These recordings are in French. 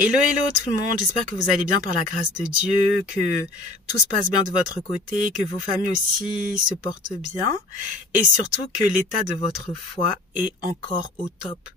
Hello, hello tout le monde, j'espère que vous allez bien par la grâce de Dieu, que tout se passe bien de votre côté, que vos familles aussi se portent bien et surtout que l'état de votre foi est encore au top.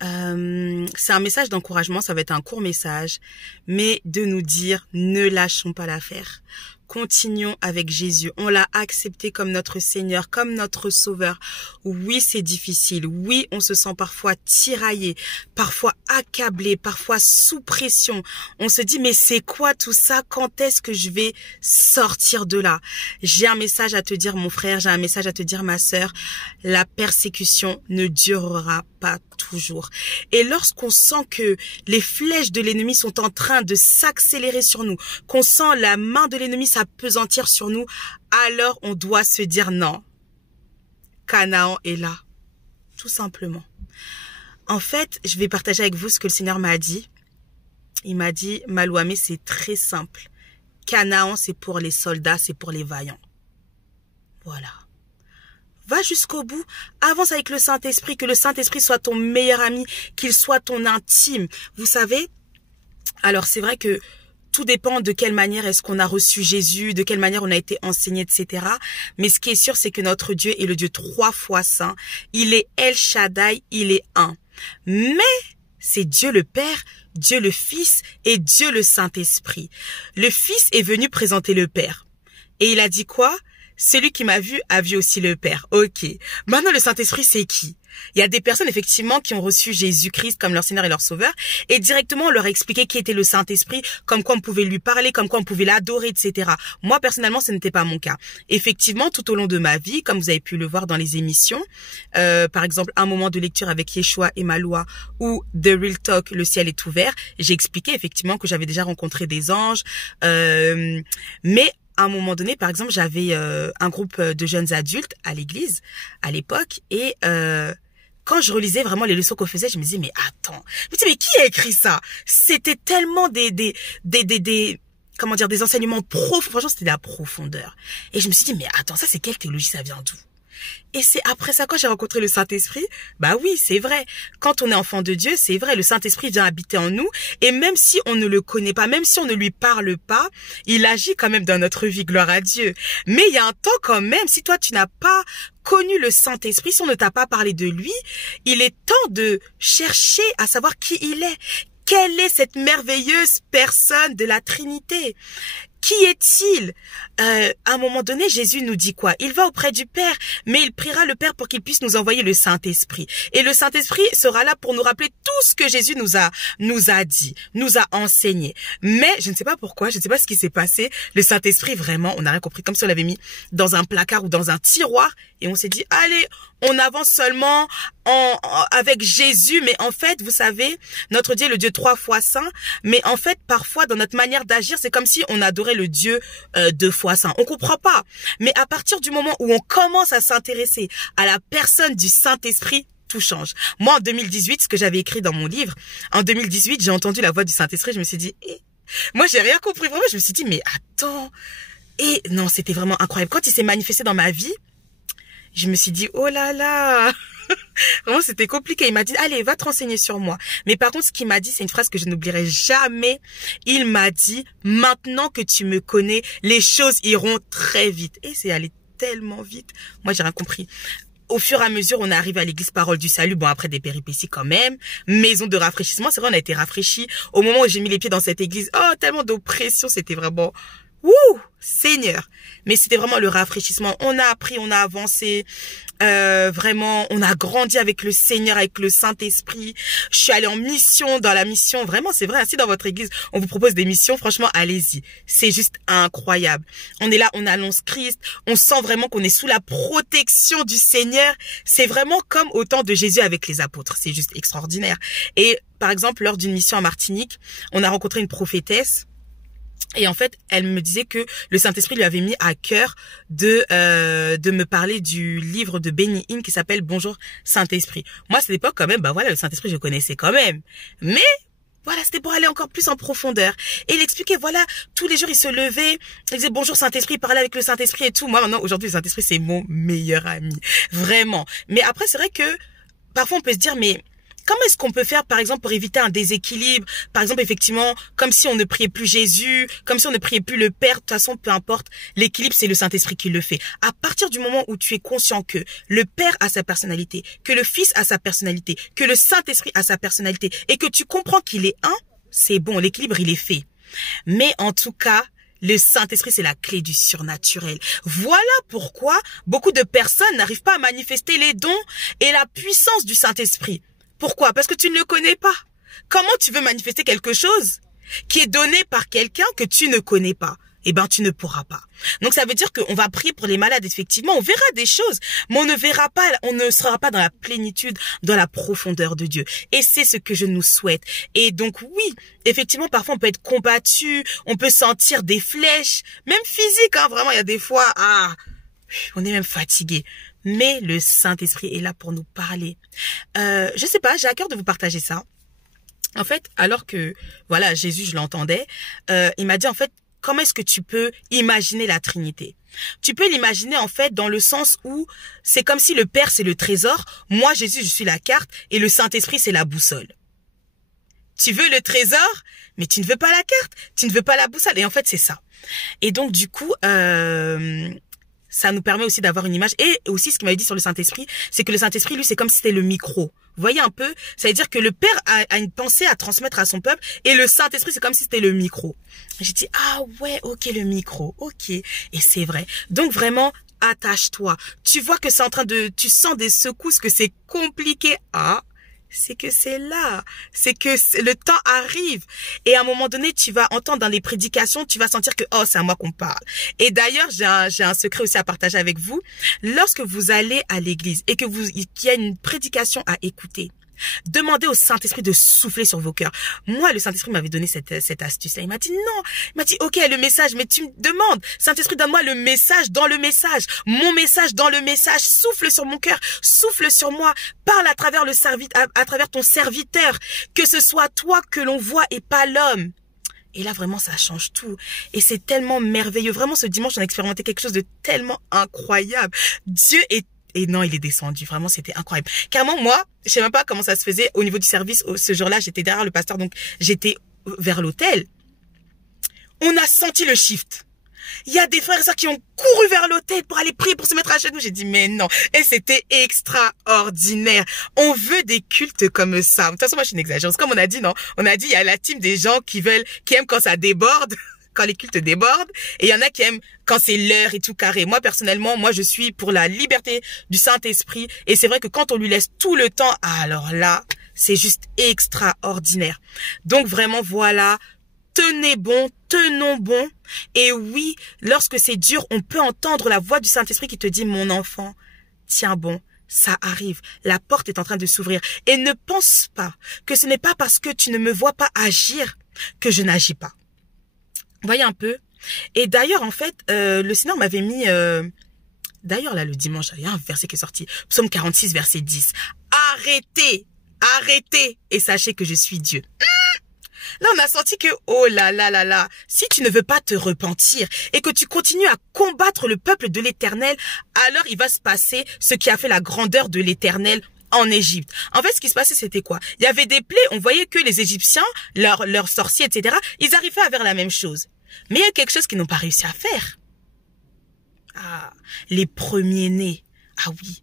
C'est un message d'encouragement, ça va être un court message, mais de nous dire ne lâchons pas l'affaire. Continuons avec Jésus. On l'a accepté comme notre Seigneur, comme notre Sauveur. Oui, c'est difficile. Oui, on se sent parfois tiraillé, parfois accablé, parfois sous pression. On se dit, mais c'est quoi tout ça? Quand est-ce que je vais sortir de là? J'ai un message à te dire, mon frère. J'ai un message à te dire, ma sœur. La persécution ne durera pas toujours. Et lorsqu'on sent que les flèches de l'ennemi sont en train de s'accélérer sur nous, qu'on sent la main de l'ennemi s'appesantir sur nous, alors on doit se dire non. Canaan est là. Tout simplement. En fait, je vais partager avec vous ce que le Seigneur m'a dit. Il m'a dit, Malouamé, c'est très simple. Canaan, c'est pour les soldats, c'est pour les vaillants. Voilà. Va jusqu'au bout, avance avec le Saint-Esprit, que le Saint-Esprit soit ton meilleur ami, qu'il soit ton intime. Vous savez, alors c'est vrai que tout dépend de quelle manière est-ce qu'on a reçu Jésus, de quelle manière on a été enseigné, etc. Mais ce qui est sûr, c'est que notre Dieu est le Dieu 3 fois saint. Il est El Shaddai, il est un. Mais c'est Dieu le Père, Dieu le Fils et Dieu le Saint-Esprit. Le Fils est venu présenter le Père. Et il a dit quoi? Celui qui m'a vu a vu aussi le Père. Ok. Maintenant, le Saint-Esprit, c'est qui? Il y a des personnes, effectivement, qui ont reçu Jésus-Christ comme leur Seigneur et leur Sauveur. Et directement, on leur a expliqué qui était le Saint-Esprit, comme quoi on pouvait lui parler, comme quoi on pouvait l'adorer, etc. Moi, personnellement, ce n'était pas mon cas. Effectivement, tout au long de ma vie, comme vous avez pu le voir dans les émissions, par exemple, un moment de lecture avec Yeshua et Maloua ou The Real Talk, le ciel est ouvert, j'ai expliqué effectivement que j'avais déjà rencontré des anges, mais à un moment donné, par exemple, j'avais un groupe de jeunes adultes à l'église à l'époque et quand je relisais vraiment les leçons qu'on faisait, je me disais mais attends, mais qui a écrit ça? C'était tellement comment dire, des enseignements profonds. Franchement, c'était de la profondeur. Et je me suis dit mais attends, ça c'est quelle théologie, ça vient d'où? Et c'est après ça, quand j'ai rencontré le Saint-Esprit, bah oui, c'est vrai. Quand on est enfant de Dieu, c'est vrai, le Saint-Esprit vient habiter en nous. Et même si on ne le connaît pas, même si on ne lui parle pas, il agit quand même dans notre vie, gloire à Dieu. Mais il y a un temps quand même, si toi tu n'as pas connu le Saint-Esprit, si on ne t'a pas parlé de lui, il est temps de chercher à savoir qui il est. Quelle est cette merveilleuse personne de la Trinité? Qui est-il? À un moment donné, Jésus nous dit quoi? Il va auprès du Père, mais il priera le Père pour qu'il puisse nous envoyer le Saint-Esprit. Et le Saint-Esprit sera là pour nous rappeler tout ce que Jésus nous a dit, nous a enseigné. Mais je ne sais pas pourquoi, je ne sais pas ce qui s'est passé. Le Saint-Esprit, vraiment, on n'a rien compris, comme si on l'avait mis dans un placard ou dans un tiroir. Et on s'est dit, allez, on avance seulement avec Jésus. Mais en fait, vous savez, notre Dieu est le Dieu 3 fois saint. Mais en fait, parfois, dans notre manière d'agir, c'est comme si on adorait le Dieu 2 fois saint. On comprend pas. Mais à partir du moment où on commence à s'intéresser à la personne du Saint-Esprit, tout change. Moi, en 2018, ce que j'avais écrit dans mon livre, en 2018, j'ai entendu la voix du Saint-Esprit, je me suis dit, moi, j'ai rien compris. Vraiment, je me suis dit, mais attends. Et non, c'était vraiment incroyable. Quand il s'est manifesté dans ma vie, je me suis dit, oh là là. Vraiment, c'était compliqué. Il m'a dit, allez, va te renseigner sur moi. Mais par contre, ce qu'il m'a dit, c'est une phrase que je n'oublierai jamais. Il m'a dit, maintenant que tu me connais, les choses iront très vite. Et c'est allé tellement vite. Moi, j'ai rien compris. Au fur et à mesure, on est arrivé à l'église Parole du Salut. Bon, après des péripéties quand même. Maison de rafraîchissement. C'est vrai, on a été rafraîchis. Au moment où j'ai mis les pieds dans cette église, oh, tellement d'oppression. C'était vraiment, ouh, Seigneur. Mais c'était vraiment le rafraîchissement. On a appris, on a avancé. Vraiment, on a grandi avec le Seigneur, avec le Saint-Esprit. Je suis allée en mission, dans la mission. Vraiment, c'est vrai, si dans votre église, on vous propose des missions, franchement, allez-y. C'est juste incroyable. On est là, on annonce Christ. On sent vraiment qu'on est sous la protection du Seigneur. C'est vraiment comme au temps de Jésus avec les apôtres. C'est juste extraordinaire. Et par exemple, lors d'une mission en Martinique, on a rencontré une prophétesse. Et en fait, elle me disait que le Saint-Esprit lui avait mis à cœur de me parler du livre de Benny Hinn qui s'appelle Bonjour Saint-Esprit. Moi, à cette époque, quand même, bah voilà, le Saint-Esprit, je connaissais quand même. Mais voilà, c'était pour aller encore plus en profondeur. Et il expliquait, voilà, tous les jours, il se levait, il disait bonjour Saint-Esprit, il parlait avec le Saint-Esprit et tout. Moi, maintenant, aujourd'hui, le Saint-Esprit, c'est mon meilleur ami. Vraiment. Mais après, c'est vrai que parfois, on peut se dire, mais comment est-ce qu'on peut faire, par exemple, pour éviter un déséquilibre? Par exemple, effectivement, comme si on ne priait plus Jésus, comme si on ne priait plus le Père. De toute façon, peu importe, l'équilibre, c'est le Saint-Esprit qui le fait. À partir du moment où tu es conscient que le Père a sa personnalité, que le Fils a sa personnalité, que le Saint-Esprit a sa personnalité, et que tu comprends qu'il est un, c'est bon, l'équilibre, il est fait. Mais en tout cas, le Saint-Esprit, c'est la clé du surnaturel. Voilà pourquoi beaucoup de personnes n'arrivent pas à manifester les dons et la puissance du Saint-Esprit. Pourquoi? Parce que tu ne le connais pas. Comment tu veux manifester quelque chose qui est donné par quelqu'un que tu ne connais pas? Eh ben, tu ne pourras pas. Donc, ça veut dire qu'on va prier pour les malades, effectivement. On verra des choses, mais on ne verra pas, on ne sera pas dans la plénitude, dans la profondeur de Dieu. Et c'est ce que je nous souhaite. Et donc, oui, effectivement, parfois, on peut être combattu, on peut sentir des flèches, même physiques, hein, vraiment, il y a des fois, on est même fatigué. Mais le Saint-Esprit est là pour nous parler. Je sais pas, j'ai à cœur de vous partager ça. En fait, alors que, voilà, Jésus, je l'entendais, il m'a dit, en fait, comment est-ce que tu peux imaginer la Trinité? Tu peux l'imaginer en fait dans le sens où c'est comme si le Père c'est le trésor, moi Jésus je suis la carte et le Saint-Esprit c'est la boussole. Tu veux le trésor, mais tu ne veux pas la carte, tu ne veux pas la boussole et en fait c'est ça. Et donc du coup, ça nous permet aussi d'avoir une image. Et aussi, ce qu'il m'avait dit sur le Saint-Esprit, c'est que le Saint-Esprit, lui, c'est comme si c'était le micro. Vous voyez un peu? Ça veut dire que le Père a une pensée à transmettre à son peuple et le Saint-Esprit, c'est comme si c'était le micro. J'ai dit, ah ouais, ok, le micro, ok. Et c'est vrai. Donc vraiment, attache-toi. Tu vois que c'est en train de... Tu sens des secousses, que c'est compliqué. C'est que c'est là, c'est que le temps arrive et à un moment donné tu vas entendre dans les prédications, tu vas sentir que c'est à moi qu'on parle. Et d'ailleurs j'ai un secret aussi à partager avec vous. Lorsque vous allez à l'église et qu'il y a une prédication à écouter, demandez au Saint-Esprit de souffler sur vos cœurs. Moi, le Saint-Esprit m'avait donné cette astuce-là. Il m'a dit non. Il m'a dit, ok, le message, mais tu me demandes. Saint-Esprit, donne-moi le message dans le message. Mon message dans le message. Souffle sur mon cœur. Souffle sur moi. Parle à travers à travers ton serviteur. Que ce soit toi que l'on voit et pas l'homme. Et là, vraiment, ça change tout. Et c'est tellement merveilleux. Vraiment, ce dimanche, on a expérimenté quelque chose de tellement incroyable. Dieu est... Et non, il est descendu. Vraiment, c'était incroyable. Carrément, moi, je sais même pas comment ça se faisait au niveau du service. Ce jour-là, j'étais derrière le pasteur, donc j'étais vers l'autel. On a senti le shift. Il y a des frères et sœurs qui ont couru vers l'autel pour aller prier, pour se mettre à genoux. J'ai dit, mais non. Et c'était extraordinaire. On veut des cultes comme ça. De toute façon, moi, je suis une exagéreuse. Comme on a dit, non? On a dit, il y a la team des gens qui aiment quand ça déborde. Quand les cultes débordent, et il y en a qui aiment quand c'est l'heure et tout carré. Moi, personnellement, je suis pour la liberté du Saint-Esprit, et c'est vrai que quand on lui laisse tout le temps, alors là, c'est juste extraordinaire. Donc vraiment, voilà, tenez bon, tenons bon, et oui, lorsque c'est dur, on peut entendre la voix du Saint-Esprit qui te dit, mon enfant, tiens bon, ça arrive, la porte est en train de s'ouvrir, et ne pense pas que ce n'est pas parce que tu ne me vois pas agir que je n'agis pas. Voyez un peu. Et d'ailleurs, en fait, le Seigneur m'avait mis... D'ailleurs, là, le dimanche, il y a un verset qui est sorti. Psaume 46, verset 10. Arrêtez et sachez que je suis Dieu. Là, on a senti que, oh là là là là, si tu ne veux pas te repentir et que tu continues à combattre le peuple de l'Éternel, alors il va se passer ce qui a fait la grandeur de l'Éternel en Égypte. En fait, ce qui se passait, c'était quoi? Il y avait des plaies, on voyait que les Égyptiens, leurs sorciers, etc., ils arrivaient à faire la même chose. Mais il y a quelque chose qu'ils n'ont pas réussi à faire. Les premiers-nés. Ah oui.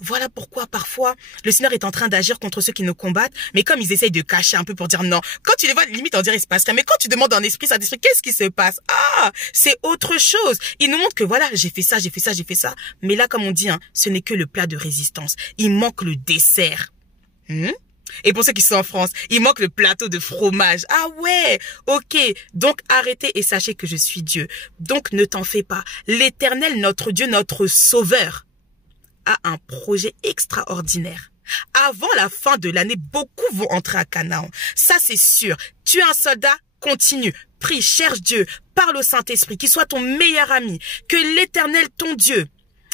Voilà pourquoi parfois le Seigneur est en train d'agir contre ceux qui nous combattent, mais comme ils essayent de cacher un peu pour dire non, quand tu les vois limite on dirait il se passe rien, mais quand tu demandes en esprit, Saint-Esprit, qu'est-ce qui se passe? C'est autre chose. Il nous montre que voilà, j'ai fait ça, mais là comme on dit, ce n'est que le plat de résistance. Il manque le dessert. Et pour ceux qui sont en France, il manque le plateau de fromage. Ah ouais, ok. Donc arrêtez et sachez que je suis Dieu. Donc ne t'en fais pas. L'Éternel, notre Dieu, notre Sauveur, a un projet extraordinaire. Avant la fin de l'année, beaucoup vont entrer à Canaan. Ça, c'est sûr. Tu es un soldat, continue. Prie, cherche Dieu. Parle au Saint-Esprit, qu'il soit ton meilleur ami. Que l'Éternel, ton Dieu,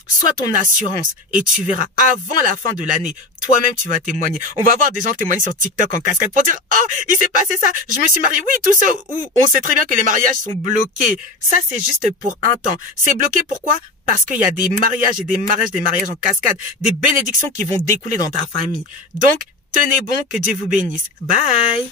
soit ton assurance. Et tu verras, avant la fin de l'année, toi-même, tu vas témoigner. On va voir des gens témoigner sur TikTok en cascade pour dire, oh, il s'est passé ça, je me suis mariée. Oui, tous ceux où on sait très bien que les mariages sont bloqués. Ça, c'est juste pour un temps. C'est bloqué pourquoi? Parce qu'il y a des mariages et des mariages en cascade, des bénédictions qui vont découler dans ta famille. Donc, Tenez bon, que Dieu vous bénisse. Bye!